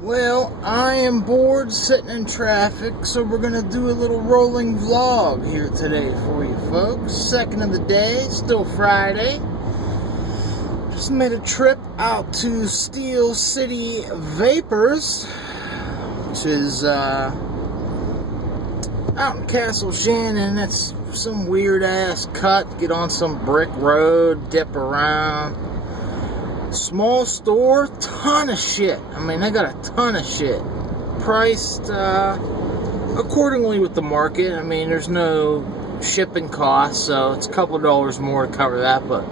Well, I am bored sitting in traffic, so we're going to do a little rolling vlog here today for you folks. Second of the day, still Friday. Just made a trip out to Steel City Vapors, which is out in Castle Shannon. It's some weird ass cut. Get on some brick road, dip around. Small store, ton of shit. I mean, they got a ton of shit. Priced accordingly with the market. I mean, there's no shipping costs, so it's a couple dollars more to cover that, but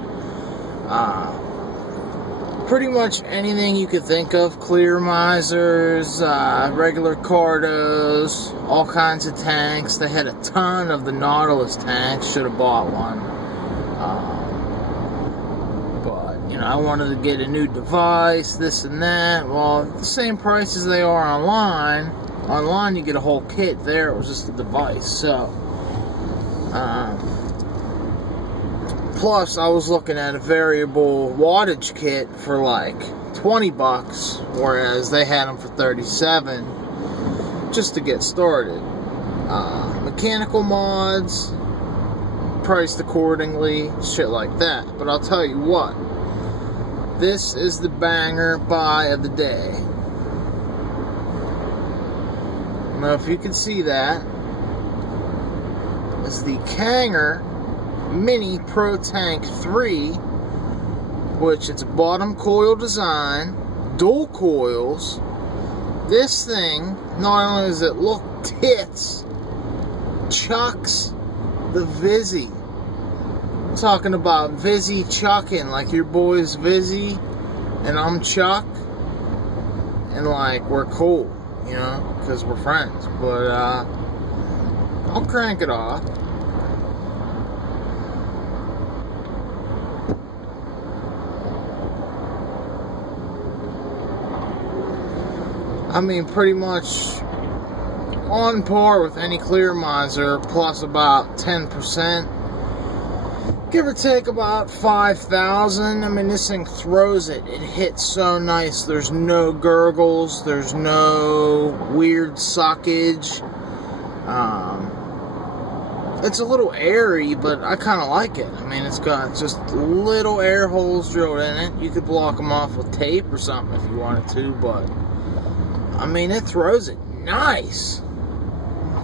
pretty much anything you could think of. Clear misers, regular cardos, all kinds of tanks. They had a ton of the Nautilus tanks. Should have bought one. You know, I wanted to get a new device, this and that. Well, the same price as they are online. Online, you get a whole kit. There, it was just a device. So, plus, I was looking at a variable wattage kit for like 20 bucks, whereas they had them for 37, just to get started. Mechanical mods, priced accordingly, shit like that. But I'll tell you what. This is the banger buy of the day. Now, if you can see that, it's the Kanger Mini Pro Tank 3, which it's a bottom coil design, dual coils. This thing, not only does it look tits, chucks the Vizzy. Talking about Vizzy chucking, like your boy's Vizzy and I'm Chuck, and like we're cool, you know, because we're friends. But I'll crank it off. I mean, pretty much on par with any clear miser, plus about 10%. Give or take about 5,000. I mean, this thing throws it. It hits so nice. There's no gurgles. There's no weird suckage. It's a little airy, but I kind of like it. I mean, it's got just little air holes drilled in it. You could block them off with tape or something if you wanted to, but I mean, it throws it nice.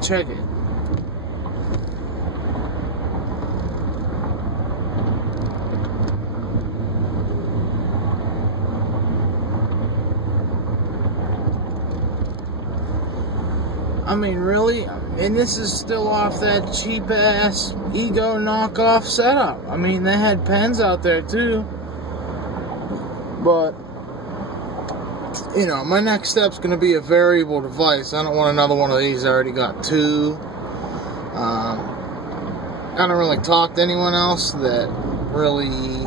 Check it. I mean, really, and this is still off that cheap-ass Ego knockoff setup. I mean, they had pens out there, too. But, you know, my next step's going to be a variable device. I don't want another one of these. I already got two. I don't really talk to anyone else that really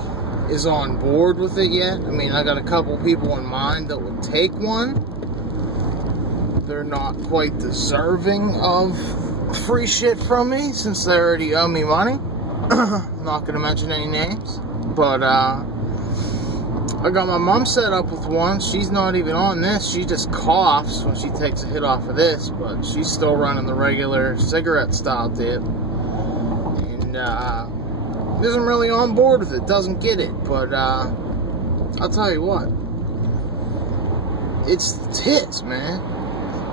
is on board with it yet. I mean, I got a couple people in mind that would take one. They're not quite deserving of free shit from me since they already owe me money. I'm not going to mention any names. But, I got my mom set up with one. She's not even on this. She just coughs when she takes a hit off of this. But she's still running the regular cigarette style dip. And, isn't really on board with it. Doesn't get it. But, I'll tell you what. It's the tits, man.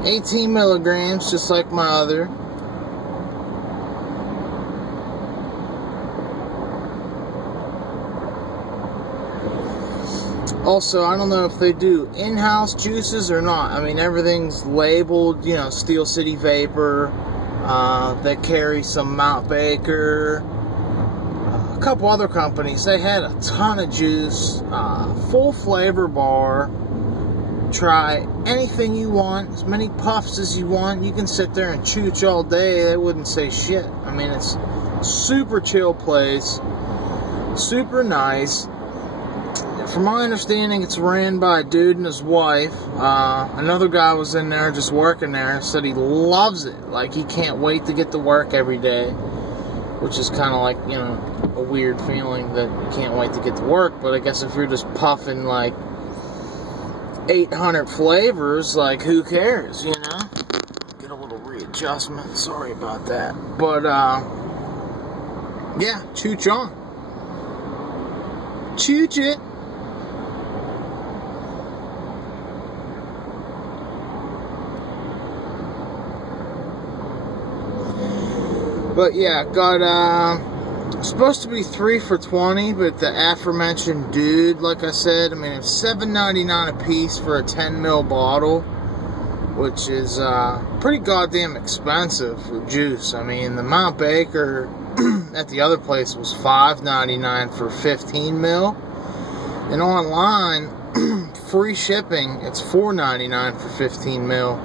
18 milligrams, just like my other. Also, I don't know if they do in-house juices or not. I mean, everything's labeled, you know, Steel City Vapor. They carry some Mount Baker. A couple other companies. They had a ton of juice. Full flavor bar. Try anything you want, as many puffs as you want. You can sit there and chooch all day. They wouldn't say shit. I mean, it's super chill place, super nice. From my understanding, it's ran by a dude and his wife. Another guy was in there just working there, said he loves it. Like, he can't wait to get to work every day, which is kind of like, you know, a weird feeling that you can't wait to get to work. But I guess if you're just puffing like 800 flavors, like, who cares, you know? Get a little readjustment, sorry about that. But, yeah, chooch on. Chooch it. But yeah, got supposed to be 3 for $20, but the aforementioned dude, like I said, I mean, it's $7.99 a piece for a 10 ml bottle, which is pretty goddamn expensive for juice. I mean, the Mount Baker at the other place was $5.99 for 15 ml, and online, free shipping, it's $4.99 for 15 ml.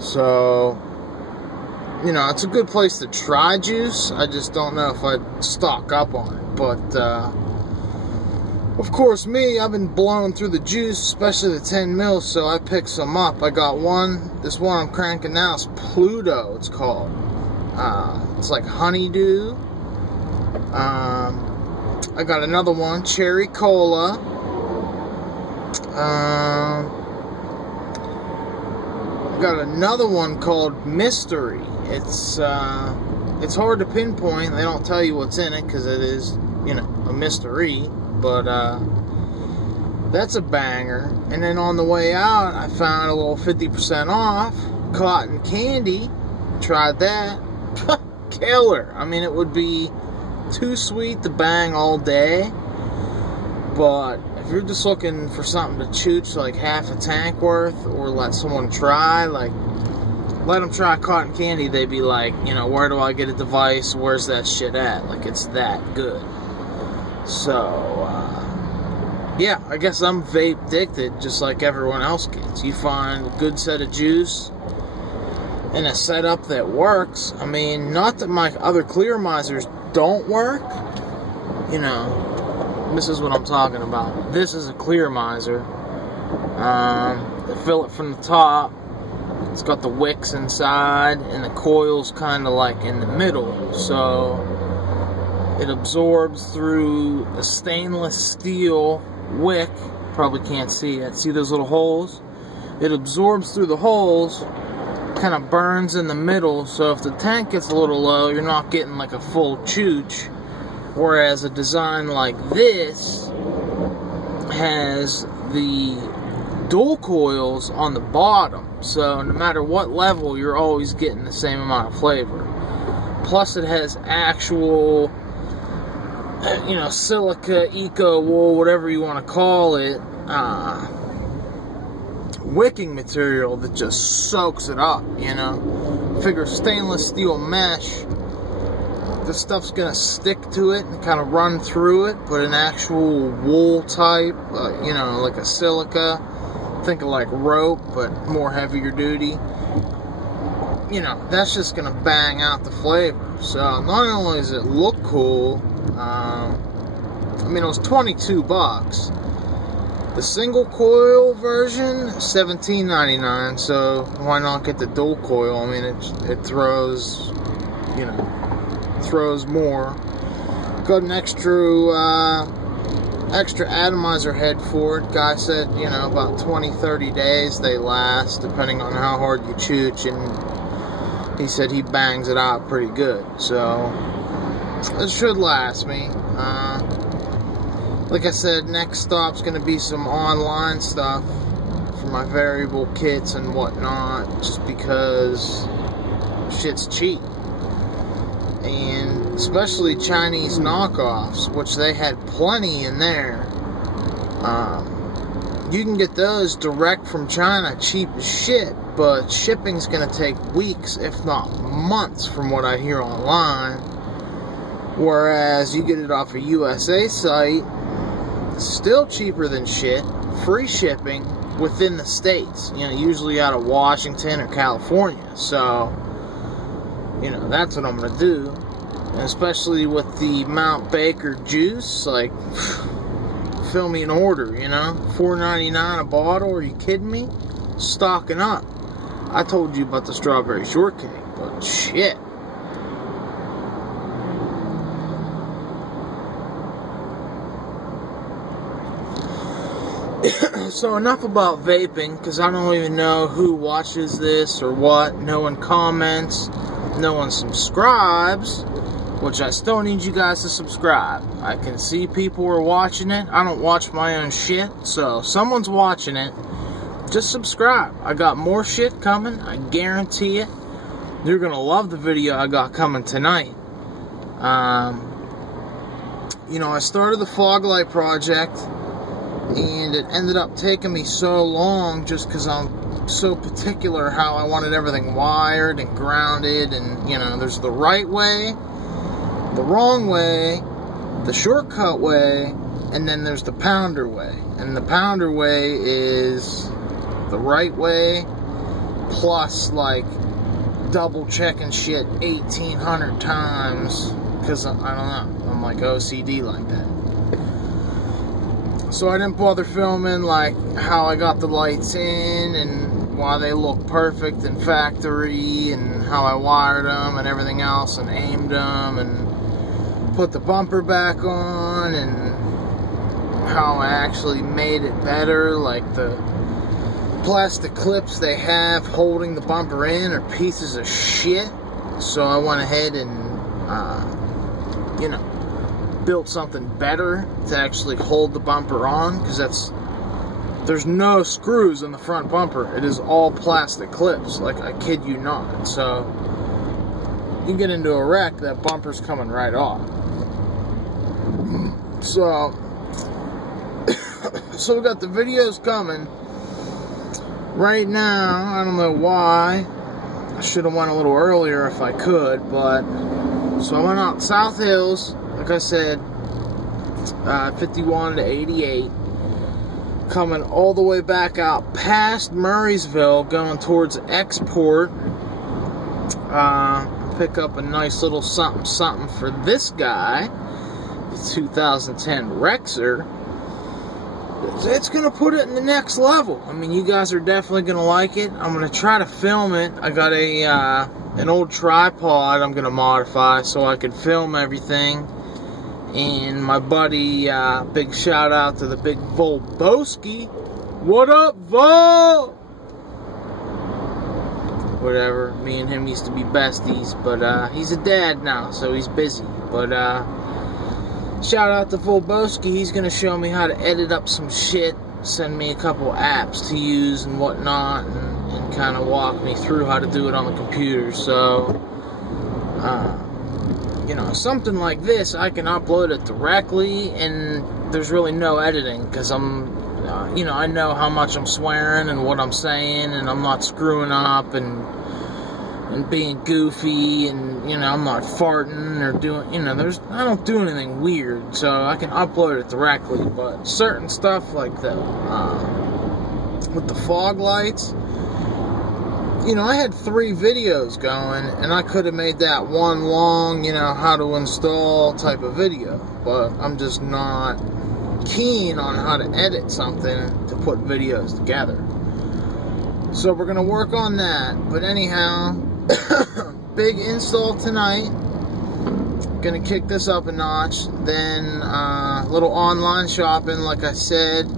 So, you know, it's a good place to try juice. I just don't know if I'd stock up on it. But, of course, me, I've been blowing through the juice, especially the 10 mil, so I picked some up. I got one. This one I'm cranking now is Pluto, it's called. It's like honeydew. I got another one, Cherry Cola. I got another one called Mystery. It's hard to pinpoint. They don't tell you what's in it because it is, you know, a mystery. But that's a banger. And then on the way out, I found a little 50% off cotton candy. Tried that. Killer. I mean, it would be too sweet to bang all day. But if you're just looking for something to chooch like half a tank worth, or let someone try, like, let them try cotton candy, they'd be like, you know, where do I get a device? Where's that shit at? Like, it's that good. So, yeah, I guess I'm vape addicted just like everyone else gets. You find a good set of juice and a setup that works. I mean, not that my other clear misers don't work. You know, this is what I'm talking about. This is a clear miser. They fill it from the top. It's got the wicks inside, and the coil's kind of like in the middle, so it absorbs through the stainless steel wick. Probably can't see it. See those little holes? It absorbs through the holes, kind of burns in the middle, so if the tank gets a little low, you're not getting like a full chooch. Whereas a design like this has the dual coils on the bottom, so no matter what level, you're always getting the same amount of flavor. Plus, it has actual, you know, silica, eco wool, whatever you want to call it, wicking material that just soaks it up, you know. Figure stainless steel mesh, this stuff's gonna stick to it and kind of run through it, but an actual wool type, you know, like a silica, think of like rope, but more heavier duty, you know, that's just gonna bang out the flavor. So not only does it look cool, I mean, it was 22 bucks. The single coil version, $17.99, so why not get the dual coil? I mean, it throws, you know, throws more. Got an extra atomizer head for it. Guy said, you know, about 20-30 days they last, depending on how hard you chooch, and he said he bangs it out pretty good, so it should last me. Like I said, next stop's gonna be some online stuff for my variable kits and whatnot, just because shit's cheap. And especially Chinese knockoffs, which they had plenty in there. You can get those direct from China, cheap as shit, but shipping's gonna take weeks, if not months, from what I hear online. Whereas you get it off a USA site, still cheaper than shit, free shipping within the states, you know, usually out of Washington or California. So, you know, that's what I'm gonna do. And especially with the Mount Baker juice, like, fill me an order, you know, $4.99 a bottle. Are you kidding me? Stocking up. I told you about the strawberry shortcake, but shit. So enough about vaping, because I don't even know who watches this or what. No one comments, no one subscribes, which I still need you guys to subscribe. I can see people are watching it. I don't watch my own shit, so if someone's watching it, just subscribe. I got more shit coming, I guarantee it. You're gonna love the video I got coming tonight. You know, I started the fog light project, and it ended up taking me so long just because I'm so particular how I wanted everything wired and grounded. And, you know, there's the right way, the wrong way, the shortcut way, and then there's the pounder way. And the pounder way is the right way plus, like, double checking shit 1,800 times, because I don't know, I'm like OCD like that. So I didn't bother filming like how I got the lights in and why they look perfect in factory and how I wired them and everything else and aimed them and put the bumper back on and how I actually made it better. Like the plastic clips they have holding the bumper in are pieces of shit, so I went ahead and you know, built something better to actually hold the bumper on, because there's no screws in the front bumper. It is all plastic clips, like I kid you not. So you get into a wreck, that bumper's coming right off. So we got the videos coming right now. I don't know why. I should have went a little earlier if I could, but so I went out South Hills, like I said, 51 to 88, coming all the way back out past Murraysville, going towards Export. Pick up a nice little something for this guy, the 2010 Rexer. It's going to put it in the next level. I mean, you guys are definitely going to like it. I'm going to try to film it. I got an old tripod I'm going to modify so I can film everything. And my buddy, big shout out to the big Volboski. What up, Vol? Whatever, me and him used to be besties, but he's a dad now, so he's busy. But shout out to Volboski. He's gonna show me how to edit up some shit, send me a couple apps to use and whatnot, and kind of walk me through how to do it on the computer. So you know, something like this, I can upload it directly, and there's really no editing, because I'm, you know, I know how much I'm swearing and what I'm saying, and I'm not screwing up and being goofy, and, you know, I'm not farting or doing, you know, I don't do anything weird, so I can upload it directly. But certain stuff like the, with the fog lights, you know, I had 3 videos going, and I could have made that one long, you know, how to install type of video, but I'm just not keen on how to edit something to put videos together. So we're going to work on that. But anyhow, big install tonight. Going to kick this up a notch. Then little online shopping, like I said.